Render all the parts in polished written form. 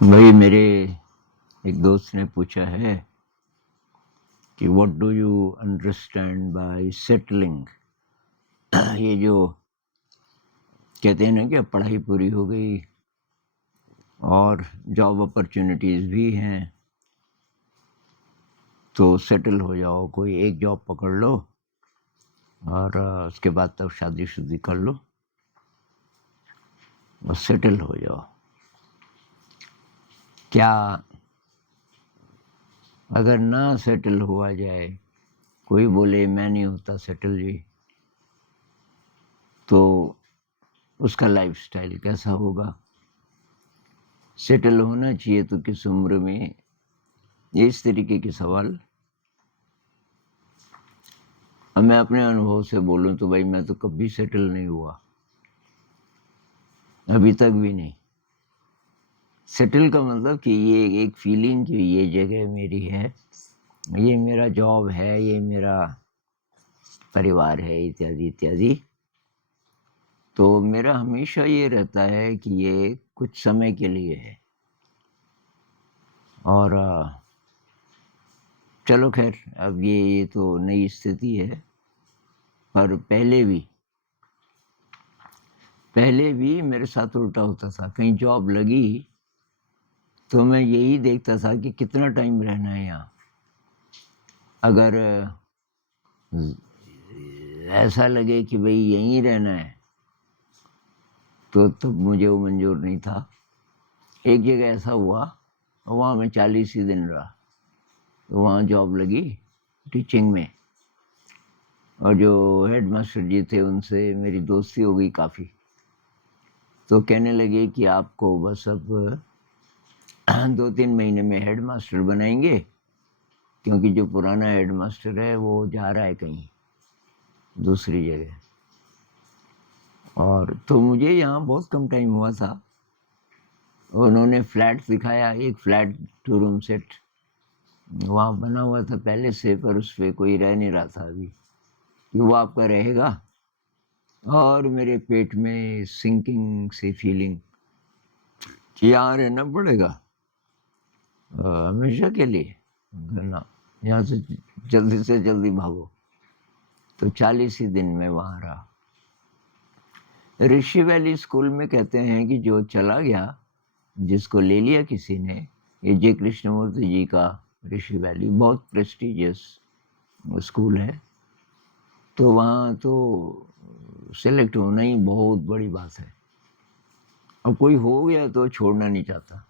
भाई मेरे एक दोस्त ने पूछा है कि what do you understand by settling. ये जो कहते हैं ना कि अब पढ़ाई पूरी हो गई और जॉब अपॉर्चुनिटीज़ भी हैं तो सेटल हो जाओ, कोई एक जॉब पकड़ लो और उसके बाद तब शादी शुदी कर लो, बस सेटल हो जाओ। क्या अगर ना सेटल हुआ जाए, कोई बोले मैं नहीं होता सेटल जी, तो उसका लाइफस्टाइल कैसा होगा? सेटल होना चाहिए तो किस उम्र में? ये इस तरीके के सवाल। अब मैं अपने अनुभव से बोलूं तो भाई मैं तो कभी सेटल नहीं हुआ, अभी तक भी नहीं। सेटल का मतलब कि ये एक फीलिंग कि ये जगह मेरी है, ये मेरा जॉब है, ये मेरा परिवार है, इत्यादि इत्यादि। तो मेरा हमेशा ये रहता है कि ये कुछ समय के लिए है। और चलो खैर, अब ये तो नई स्थिति है, पर पहले भी मेरे साथ उल्टा होता था। कहीं जॉब लगी तो मैं यही देखता था कि कितना टाइम रहना है यहाँ। अगर ऐसा लगे कि भाई यहीं रहना है तो तब मुझे वो मंजूर नहीं था। एक जगह ऐसा हुआ, वहाँ मैं 40 ही दिन रहा, तो वहाँ जॉब लगी टीचिंग में, और जो हेड मास्टर जी थे उनसे मेरी दोस्ती हो गई काफ़ी। तो कहने लगे कि आपको बस अब 2-3 महीने में हेड मास्टर बनाएंगे, क्योंकि जो पुराना हेड मास्टर है वो जा रहा है कहीं दूसरी जगह। और तो मुझे यहाँ बहुत कम टाइम हुआ था। उन्होंने फ्लैट दिखाया, एक फ्लैट 2 रूम सेट वहाँ बना हुआ था पहले से, पर उस पर कोई रह नहीं रहा था अभी कि वो आपका रहेगा। और मेरे पेट में सिंकिंग सी फीलिंग कि यहाँ रहना पड़ेगा हमेशा के लिए, ना यहाँ से जल्दी भागो। तो 40 ही दिन में वहाँ रहा। ऋषि वैली स्कूल में कहते हैं कि जो चला गया, जिसको ले लिया किसी ने, ये जे कृष्णमूर्ति जी का ऋषि वैली बहुत प्रेस्टिजियस स्कूल है, तो वहाँ तो सेलेक्ट होना ही बहुत बड़ी बात है। अब कोई हो गया तो छोड़ना नहीं चाहता।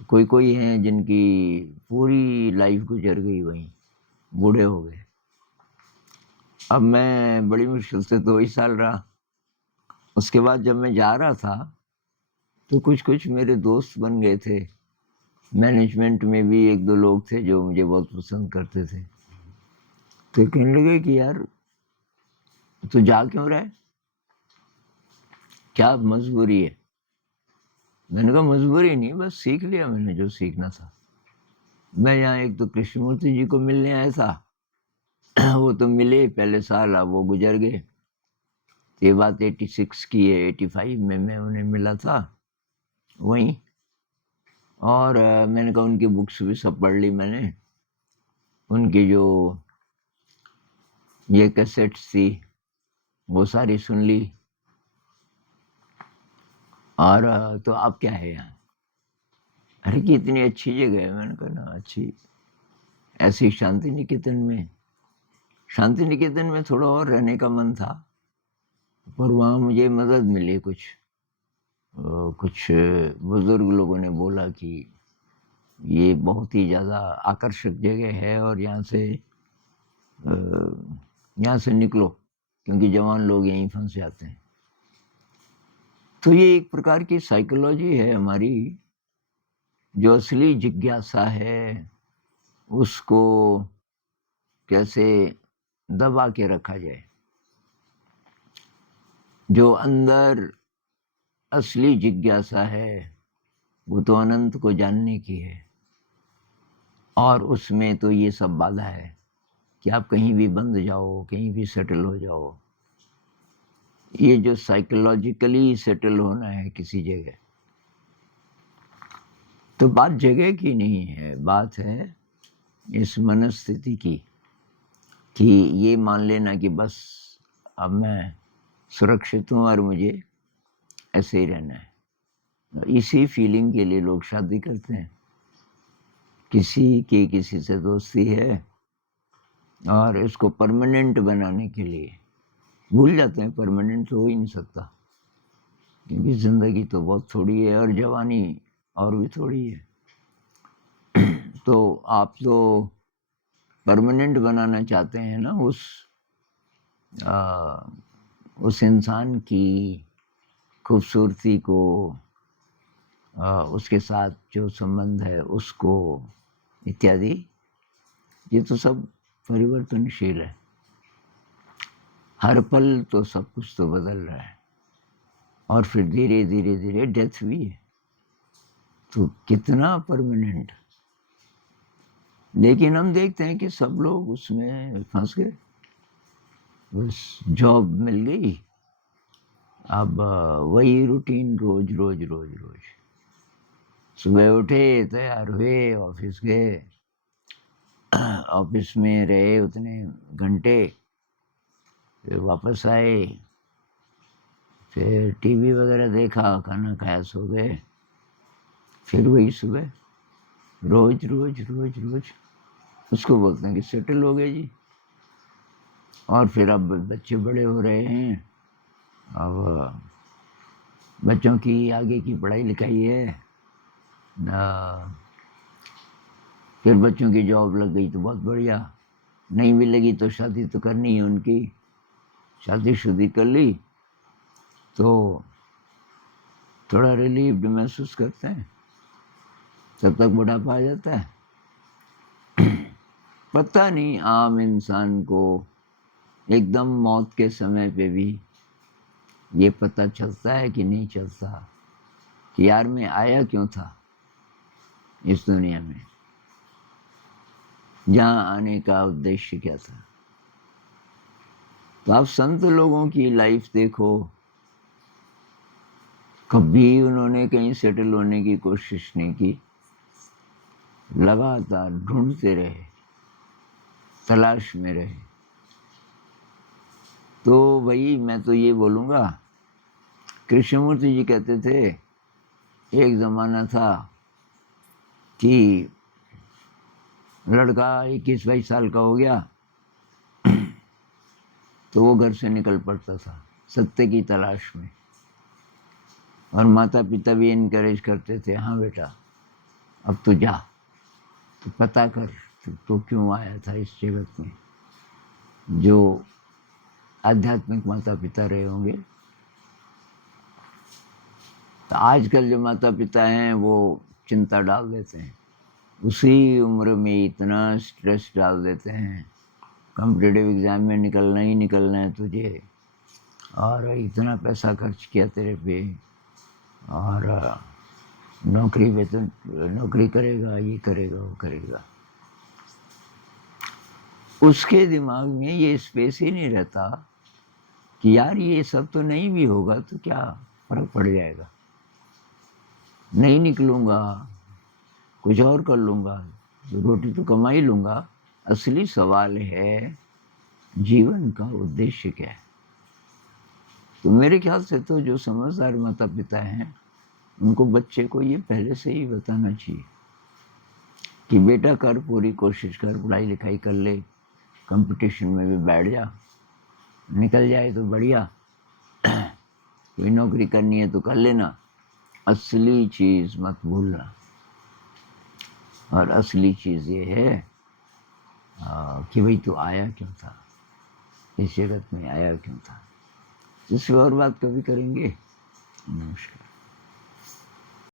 तो कोई हैं जिनकी पूरी लाइफ गुजर गई वहीं, बूढ़े हो गए। अब मैं बड़ी मुश्किल से 2 ही साल रहा। उसके बाद जब मैं जा रहा था तो कुछ मेरे दोस्त बन गए थे। मैनेजमेंट में भी 1-2 लोग थे जो मुझे बहुत पसंद करते थे। तो कहने लगे कि यार तू जा क्यों रहा है, क्या मजबूरी है? मैंने कहा मजबूरी नहीं, बस सीख लिया मैंने जो सीखना था। मैं यहाँ एक तो कृष्णमूर्ति जी को मिलने आया था वो तो मिले पहले साल, अब वो गुजर गए। ये बात 86 की है, 85 में मैं उन्हें मिला था वहीं। और मैंने कहा उनकी बुक्स भी सब पढ़ ली मैंने, उनकी जो ये कैसेट्स थी वो सारी सुन ली। और तो अब क्या है यहाँ? अरे कि इतनी अच्छी जगह है। मैंने कहा ना अच्छी, ऐसी शांति निकेतन में थोड़ा और रहने का मन था, पर वहाँ मुझे मदद मिली। कुछ बुजुर्ग लोगों ने बोला कि ये बहुत ही ज़्यादा आकर्षक जगह है और यहाँ से निकलो, क्योंकि जवान लोग यहीं फंस जाते हैं। तो ये एक प्रकार की साइकोलॉजी है हमारी। जो असली जिज्ञासा है उसको कैसे दबा के रखा जाए। जो अंदर असली जिज्ञासा है वो तो अनंत को जानने की है, और उसमें तो ये सब बाधा है कि आप कहीं भी बंध जाओ, कहीं भी सेटल हो जाओ। ये जो साइकोलॉजिकली सेटल होना है किसी जगह, तो बात जगह की नहीं है, बात है इस मनस्थिति की, कि ये मान लेना कि बस अब मैं सुरक्षित हूँ और मुझे ऐसे ही रहना है। इसी फीलिंग के लिए लोग शादी करते हैं। किसी की किसी से दोस्ती है और इसको परमानेंट बनाने के लिए भूल जाते हैं परमानेंट तो हो ही नहीं सकता, क्योंकि ज़िंदगी तो बहुत थोड़ी है और जवानी और भी थोड़ी है। तो आप तो परमानेंट बनाना चाहते हैं ना उस इंसान की खूबसूरती को, उसके साथ जो संबंध है उसको, इत्यादि। ये तो सब परिवर्तनशील है, हर पल तो सब कुछ तो बदल रहा है, और फिर धीरे धीरे धीरे डेथ भी है, तो कितना परमानेंट। लेकिन हम देखते हैं कि सब लोग उसमें फंस गए, बस जॉब मिल गई, अब वही रूटीन रोज रोज रोज रोज, सुबह उठे, तैयार हुए, ऑफिस गए, ऑफिस में रहे उतने घंटे, फिर वापस आए, फिर टीवी वगैरह देखा, खाना खाया, सो गए, फिर वही सुबह, रोज रोज रोज रोज। उसको बोलते हैं कि सेटल हो गए जी। और फिर अब बच्चे बड़े हो रहे हैं, अब बच्चों की आगे की पढ़ाई लिखाई है, फिर बच्चों की जॉब लग गई तो बहुत बढ़िया, नहीं भी लगी तो शादी तो करनी है उनकी, शादी कर ली तो थोड़ा रिलीफ महसूस करते हैं, तब तक बुढ़ापा आ जाता है। पता नहीं आम इंसान को एकदम मौत के समय पे भी ये पता चलता है कि नहीं चलता कि यार मैं आया क्यों था इस दुनिया में, जहाँ आने का उद्देश्य क्या था। तो आप संत लोगों की लाइफ देखो, कभी उन्होंने कहीं सेटल होने की कोशिश नहीं की, लगातार ढूंढते रहे, तलाश में रहे। तो वही मैं तो ये बोलूँगा, कृष्णमूर्ति जी कहते थे एक ज़माना था कि लड़का 21-22 साल का हो गया तो वो घर से निकल पड़ता था सत्य की तलाश में, और माता पिता भी इनकरेज करते थे, हाँ बेटा अब तो जा, तो पता कर तो क्यों आया था इस जगत में। जो आध्यात्मिक माता पिता रहे होंगे। तो आजकल जो माता पिता हैं वो चिंता डाल देते हैं, उसी उम्र में इतना स्ट्रेस डाल देते हैं, कॉम्पिटिटिव एग्ज़ाम में निकलना ही निकलना है तुझे, और इतना पैसा खर्च किया तेरे पे, और नौकरी पे तो नौकरी करेगा, ये करेगा, वो करेगा। उसके दिमाग में ये स्पेस ही नहीं रहता कि यार ये सब तो नहीं भी होगा तो क्या फर्क पड़ जाएगा, नहीं निकलूँगा, कुछ और कर लूँगा, रोटी तो कमा ही लूँगा। असली सवाल है जीवन का उद्देश्य क्या है। तो मेरे ख्याल से तो जो समझदार माता पिता हैं उनको बच्चे को ये पहले से ही बताना चाहिए कि बेटा कर, पूरी कोशिश कर, पढ़ाई लिखाई कर ले, कंपटीशन में भी बैठ जा, निकल जाए तो बढ़िया, कोई नौकरी करनी है तो कर लेना, असली चीज़ मत भूलना। और असली चीज़ ये है कि भाई तू आया क्यों था, इस जगत में आया क्यों था। इस और बात कभी करेंगे। नमस्कार।